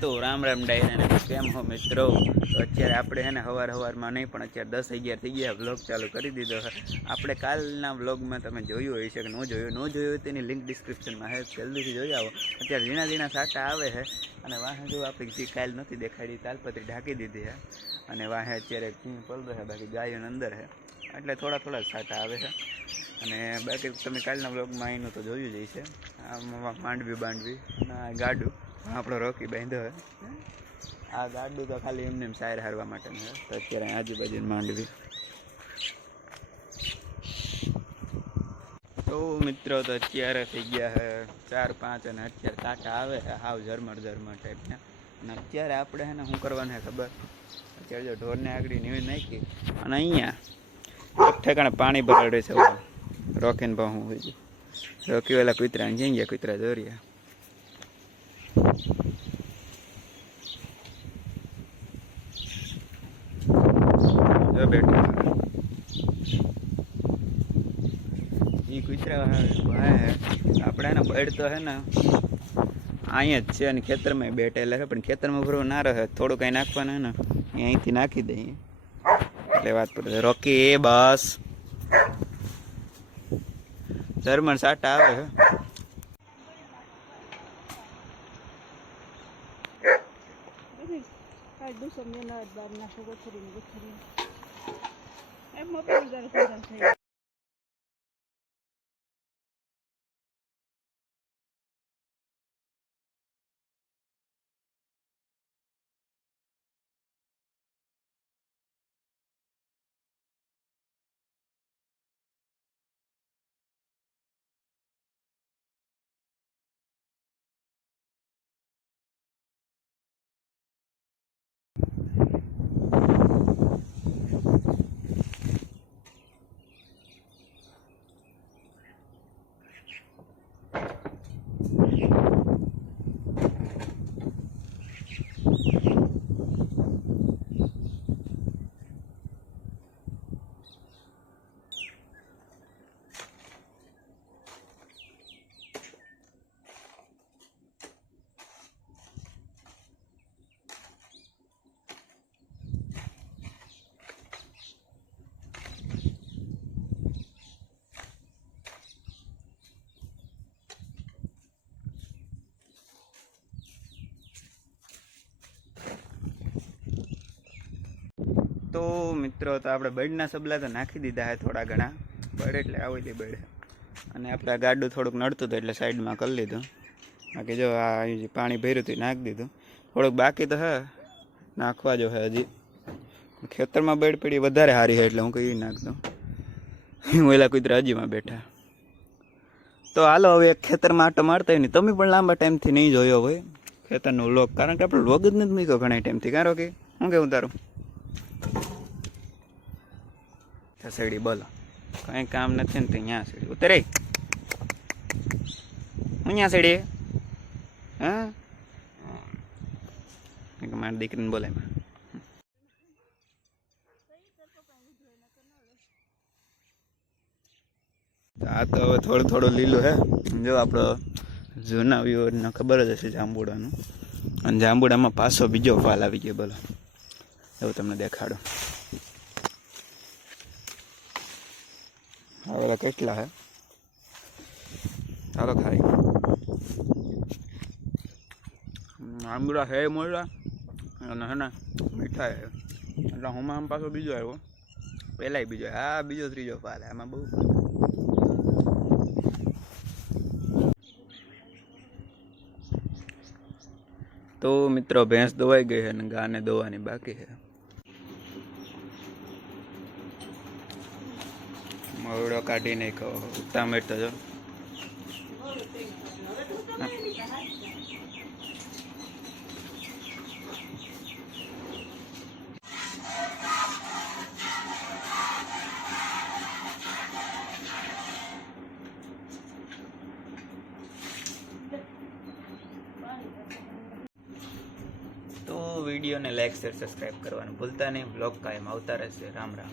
તો રામ રામ ડાયરાને કેમ હો મિત્રો? તો અત્યારે આપણે હે ને હવાર હવારમાં નહીં, પણ અત્યારે દસ અગિયાર થઈ ગયા વ્લોગ ચાલુ કરી દીધો છે. આપણે કાલના વ્લોગમાં તમે જોયું હોય છે કે ન જોયું ન જોયું તેની લિંક ડિસ્ક્રિપ્શનમાં હે, જલ્દીથી જોઈ આવો. અત્યારે ઝીણા ઝીણા સાટા આવે છે, અને વાહે જો આપણે જે કાલ નથી દેખાડી, તાલપત્રી ઢાંકી દીધી છે, અને વાહે અત્યારે સિંહ પલરો છે, બાકી ગાયો અંદર છે. એટલે થોડા થોડા સાટા આવે છે. અને બાકી તમે કાલના બ્લોગમાં એનું તો જોયું જ હશે. આ માંડવી બાંડવી અને ગાડું. આપણો રોકી બાંધ્યો હે. આ ગાડું તો ખાલી એમને એમ સાયર હારવા માટે તો અત્યારે આજુબાજુ માંડવી. તો મિત્રો તો અત્યારે થઈ ગયા છે ચાર, પાંચ અને અત્યારે કાંટા આવે છે હાવ ઝરમર ઝરમર ટાઈપના અને અત્યારે આપણે છે ને શું કરવાનું ખબર? અત્યારે જો ઢોરને આગળ નીવી નાખી અને અહીંયા ઠેકાણે પાણી ભરાડે છે. રોકીને ભાવ હું રોકી વેલા કૂતરાને જઈ ગયા કૂતરા દોર્યા. બેઠો. કૂતરા ને અહીંયા જ છે અને ખેતરમાં બેઠેલા છે, પણ ખેતરમાં ભરવું ના રહે. થોડું કંઈ નાખવાનું ને અહીંથી નાખી દઈએ. એટલે વાત પર રોકી બસ. જર્મન સાટા આવે Ito may na-advab na siya ko, turing ko, turing. Ay, mapagagal ko lang sa'yo. તો મિત્રો, તો આપણે બળના સબલા તો નાખી દીધા છે થોડા ઘણા. બડ એટલે આવી દે બળ અને આપણે આ ગાડું થોડુંક નડતું હતું એટલે સાઈડમાં કરી લીધું. બાકી જો આ પાણી ભર્યું હતું નાખી દીધું. થોડુંક બાકી તો હે. નાખવા જો હે હજી. ખેતરમાં બેડ પડી વધારે સારી છે એટલે હું કહી નાખતો. હું એલા કુતરા હજીમાં બેઠા. તો હાલો, હવે ખેતરમાં આટો મારતા હોય ને, તમે પણ લાંબા ટાઈમથી નહીં જોયો હોય ખેતરનો લોક કારણ કે આપણે લોગ જ નથી મૂક્યો ઘણા ટાઈમથી. કારણ કે શું કેવું તારું? સડી બોલો. કંઈ કામ નથી ને તો અહીંયા સડી ઉતરે. અહીંયા સીડી હા? મારી દીકરીને બોલે આ તો હવે થોડું થોડું લીલું હે. જો આપણો જૂના વ્યુઅરને ખબર જ હશે જાંબુડાનું. અને જાંબુડામાં પાછો બીજો ફાલ આવી ગયો બોલો. એવું તમને દેખાડો. આવેલા કેટલા હે ચાલો ખાઈ આંબળા હે મોડા અને હે ને મીઠા હે એટલે હું આમ પાછો બીજો આવ્યો પહેલાંય બીજો હા બીજો ત્રીજો પાલે આમાં બહુ તો મિત્રો ભેંસ દોવાઈ ગઈ છે અને ગાને દોવાની બાકી છે મવડો કાઢી નાખો ટામેટો જો. તો વિડીયોને લાઈક, શેર સબસ્ક્રાઈબ કરવાનું ભૂલતા નહીં. બ્લોગ કાયમ આવતા રહેશે. રામ રામ.